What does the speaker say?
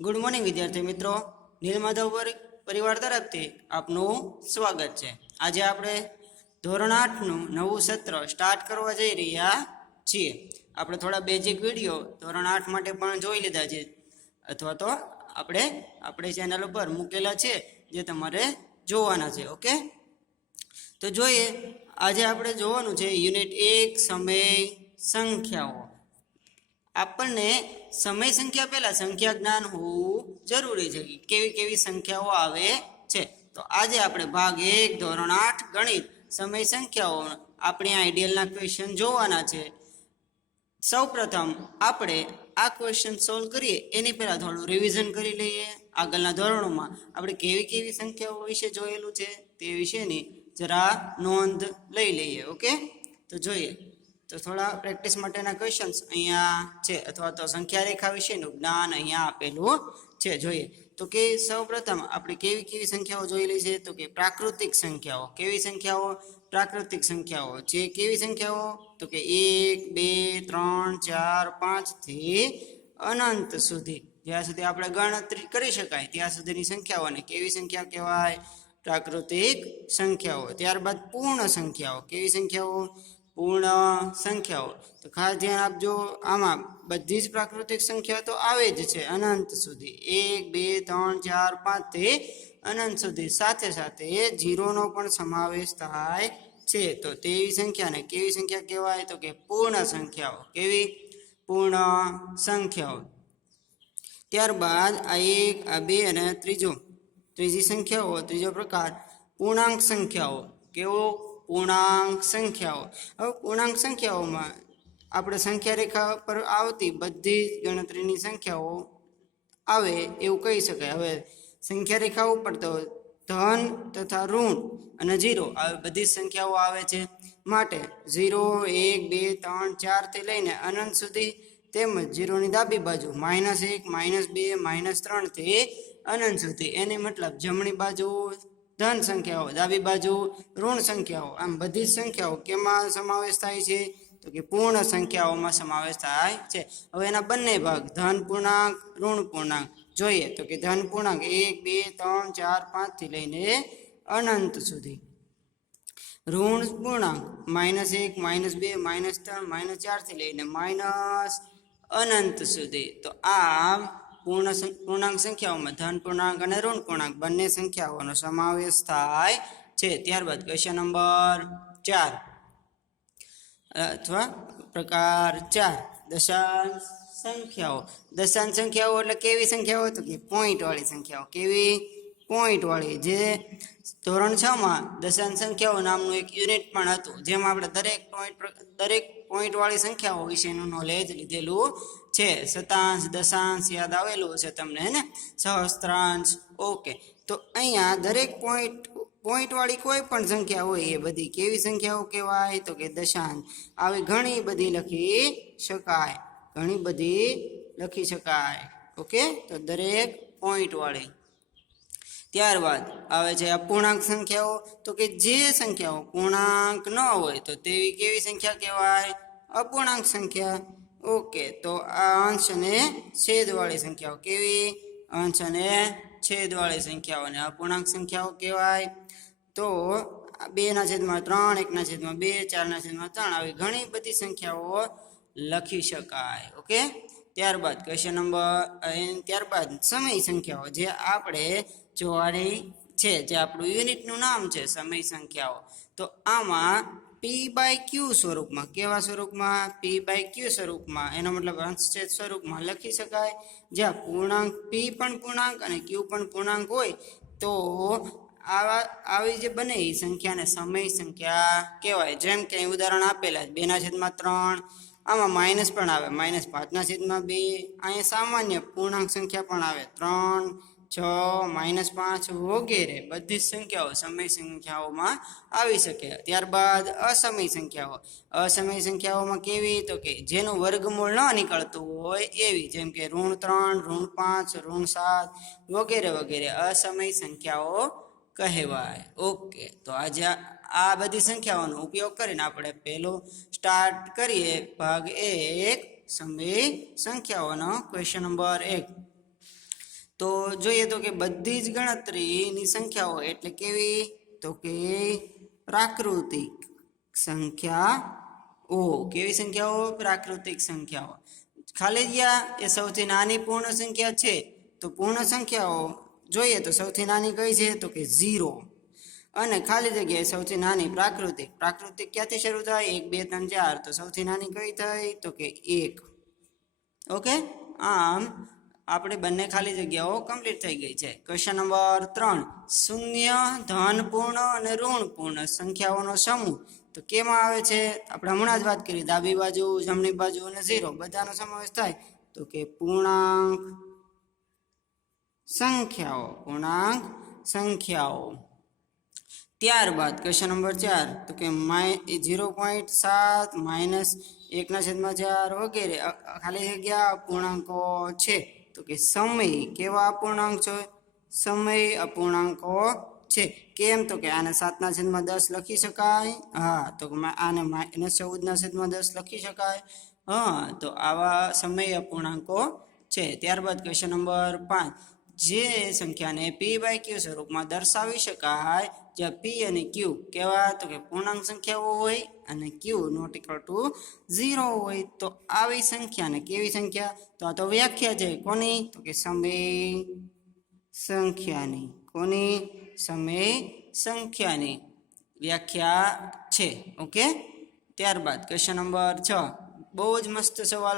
Good morning વિદ્યાર્થી મિત્રો, નીલમાધવ પરિવાર તરફથી આપનું સ્વાગત છે। આજે આપણે ધોરણ 8નું નવું સત્ર સ્ટાર્ટ કરવા જઈ રહ્યા છીએ। આપણે થોડા બેઝિક વિડીયો ધોરણ 8 માટે પણ જોઈ લીધા છે, અથવા તો આપણે ચેનલ ઉપર મૂકેલા છે, જે તમારે જોવાના છે। ઓકે, તો જોઈએ। આજે આપણે જોવાનું છે યુનિટ 1 સમય સંખ્યાઓ। આપણને સમય સંખ્યા પહેલા સંખ્યા જ્ઞાન હોવું જરૂરી છે, કેવી કેવી સંખ્યાઓ આવે છે। તો આજે આપણે ભાગ 1 ધોરણ 8 ગણિત સમય સંખ્યાઓ આપણી આઈડિયલના ક્વેશ્ચન જોવાના છે। સૌપ્રથમ આપણે આ ક્વેશ્ચન સોલ્વ કરીએ એની પહેલા થોડું રિવિઝન કરી લઈએ। આગળના ધોરણોમાં આપણે કેવી કેવી સંખ્યાઓ વિશે જોયેલું છે તે વિશેની જરા નોંધ લઈ લઈએ। ઓકે, તો જોઈએ। તો થોડા પ્રેક્ટિસ માટેના ક્વેશ્ચન્સ અહીંયા છે, અથવા તો સંખ્યા રેખા વિશેનું જ્ઞાન અહીંયા આપેલું છે। જોઈએ તો કે સૌપ્રથમ આપણે કેવી કેવી સંખ્યાઓ જોયેલી છે, તો કે પ્રાકૃતિક સંખ્યાઓ। કેવી સંખ્યાઓ? પ્રાકૃતિક સંખ્યાઓ। જે કેવી સંખ્યાઓ? તો કે 1 2 3 4 5 થી અનંત સુધી, જ્યાં સુધી આપણે ગણતરી કરી શકાય ત્યાં સુધીની સંખ્યાઓને કેવી સંખ્યા કહેવાય? પ્રાકૃતિક સંખ્યાઓ। ત્યારબાદ પૂર્ણ સંખ્યાઓ। કેવી સંખ્યાઓ? પૂર્ણ સંખ્યાઓ। તો ખાસ ધ્યાન આપજો, આમાં બધી જ પ્રાકૃતિક સંખ્યા તો આવે જ છે અનંત સુધી, 1 2 3 4 5 થી અનંત સુધી, સાથે સાથે ઝીરોનો પણ સમાવેશ થાય છે। તો તેવી સંખ્યાને કેવી સંખ્યા કહેવાય? તો કે પૂર્ણ સંખ્યાઓ। કેવી? પૂર્ણ સંખ્યાઓ। ત્યારબાદ આ 1 આ 2 અને ત્રીજી સંખ્યાઓ, ત્રીજો પ્રકાર પૂર્ણાંક સંખ્યાઓ। કેવો? પૂર્ણાંક સંખ્યાઓ। હવે પૂર્ણાંક સંખ્યાઓમાં આપણે સંખ્યા રેખા પર આવતી બધી જ ગણતરીની સંખ્યાઓ આવે એવું કહી શકાય। હવે સંખ્યા રેખા ઉપર તો ધન તથા ઋણ અને 0 આવી બધી જ સંખ્યાઓ આવે છે, માટે 0 1 2 3 4 થી લઈને અનંત સુધી, તેમજ 0ની ડાબી બાજુ -1 -2 -3 થી અનંત સુધી, એની મતલબ જમણી બાજુ ધન સંખ્યાઓ, ડાબી બાજુ ઋણ સંખ્યાઓ, આમ બધી જ સંખ્યાઓ કેમાં સમાવેશ થાય છે? તો કે પૂર્ણ સંખ્યાઓમાં સમાવેશ થાય છે। હવે એના બંને ભાગ ધન પૂર્ણાંક, ઋણ પૂર્ણાંક જોઈએ તો કે ધન પૂર્ણાંક 1 2 3 4 5 થી લઈને અનંત સુધી, ઋણ પૂર્ણાંક -1 -2 -3 -4 થી લઈને અનંત સુધી। તો આમ પૂર્ણાંક સંખ્યાઓમાં ધન પૂર્ણાંક અને ઋણ પૂર્ણાંક બંને સંખ્યાઓનો સમાવેશ થાય છે। ત્યારબાદ ક્વેશ્ચન નંબર 4 અથવા પ્રકાર 4 દશાંશ સંખ્યાઓ। દશાંશ સંખ્યાઓ એટલે કેવી સંખ્યાઓ? તો કે પોઈન્ટ વાળી સંખ્યાઓ। કેવી? પોઈન્ટ વાળી। જે ધોરણ 6 માં દશાંશ સંખ્યાઓ નામનું એક યુનિટ પણ હતું, જેમાં આપણે દરેક પોઈન્ટ વાળી સંખ્યાઓ વિશેનું નોલેજ લીધેલું છે। શતાંશ, દશાંશ યાદ આવેલું છે તમને, હે ને? સહસ્ત્રાંશ। ઓકે, તો અહીંયા દરેક પોઈન્ટ વાળી કોઈ પણ સંખ્યા હોય એ બધી કેવી સંખ્યાઓ કહેવાય? તો કે દશાંશ। આવી ઘણી બધી લખી શકાય। ઓકે, તો દરેક પોઈન્ટ વાળી। ત્યારબાદ આવે છે અપૂર્ણાંક સંખ્યાઓ। તો કે જે સંખ્યાઓ પૂર્ણાંક ન હોય તો તેવી કેવી સંખ્યા કહેવાય? અપૂર્ણાંક સંખ્યા। ઓકે, તો આ અંશ અને છેદ વાળી સંખ્યાઓ। કેવી? અંશ અને છેદ વાળી સંખ્યાઓને અપૂર્ણાંક સંખ્યાઓ કહેવાય। તો 2/3, 1/2, 4/3 આવી ઘણી બધી સંખ્યાઓ લખી શકાય। ઓકે, ત્યારબાદ ક્વેશ્ચન ત્યારબાદ સમય સંખ્યાઓ, જે આપણે જોવાની છે, જે આપણું યુનિટનું નામ છે સમય સંખ્યાઓ। તો આમાં p/q સ્વરૂપમાં, કેવા સ્વરૂપમાં? p/q સ્વરૂપમાં, એનો મતલબ અંશછેદ સ્વરૂપમાં લખી શકાય। જ્યાં પૂર્ણાંક p પણ પૂર્ણાંક અને q પણ પૂર્ણાંક હોય તો આવી જે બને એ સંખ્યાને સમય સંખ્યા કહેવાય। જેમ કે ઉદાહરણ આપેલા 2/3, આમાં માઇનસ પણ આવે, -5/2, અહીંયા સામાન્ય પૂર્ણાંક સંખ્યા પણ આવે 3, 6, -5 વગેરે બધી જ સંખ્યાઓ સમય સંખ્યાઓમાં આવી શકે। ત્યારબાદ અસમય સંખ્યાઓ। અસમય સંખ્યાઓમાં કેવી? તો કે જેનું વર્ગમૂળ ન નીકળતું હોય એવી, જેમ કે -3, -5, -7 વગેરે વગેરે અસમય સંખ્યાઓ કહેવાય। ઓકે, તો આજે આ બધી સંખ્યાઓનો ઉપયોગ કરીને આપણે પહેલો સ્ટાર્ટ કરીએ ભાગ 1 સમય સંખ્યાઓનો। ક્વેશ્ચન નંબર 1, તો જોઈએ તો કે બધી જ ગણતરીની સંખ્યાઓ એટલે કેવી તો કે પ્રાકૃતિક સંખ્યાઓ કેવી સંખ્યાઓ પ્રાકૃતિક સંખ્યાઓ ખાલી જગ્યા એ સૌથી નાની પૂર્ણ સંખ્યા છે તો પૂર્ણ સંખ્યાઓ જોઈએ તો સૌથી નાની કઈ છે તો કે 0 અને ખાલી જગ્યાએ સૌથી નાની પ્રાકૃતિક ક્યાંથી શરૂ થાય 1 2 3 4 તો સૌથી નાની કઈ થાય તો કે 1 ઓકે આમ આપણે બંને ખાલી જગ્યાઓ કમ્પ્લીટ થઈ ગઈ છે ક્વેશ્ચન નંબર 3 શૂન્ય ધન પૂર્ણ અને ઋણ પૂર્ણ સંખ્યાઓનો સમૂહ તો કેમાં આવે છે આપણે હમણાં જ વાત કરી ડાબી બાજુ જમણી બાજુ અને 0 બધાનો સમાવેશ થાય તો કે પૂર્ણાંક સંખ્યાઓ ત્યારબાદ ક્વેશ્ચન નંબર 4 તો કે 0.7 -1/4 વગેરે ખાલી જગ્યા અપૂર્ણાંકો છે તો કે સમય કેવા અપૂર્ણાંક છે સમય અપૂર્ણાંકો છે કેમ તો કે આને 7/10 લખી શકાય હા તો આને -14/10 લખી શકાય હા તો આવા સમય અપૂર્ણાંકો છે ત્યારબાદ ક્વેશ્ચન નંબર 5 જે સંખ્યાને p/q સ્વરૂપમાં દર્શાવી શકાય જ્યાં p અને q કેવા તો કે પૂર્ણાંક સંખ્યાઓ હોય અને q નોટ ઇક્વલ ટુ 0 હોય તો આવી સંખ્યાને કેવી સંખ્યા તો આ તો વ્યાખ્યા છે કોની તો કે સમય સંખ્યાની કોની સમય સંખ્યાની વ્યાખ્યા છે ઓકે ત્યારબાદ ક્વેશ્ચન નંબર 6 બહુ જ મસ્ત સવાલ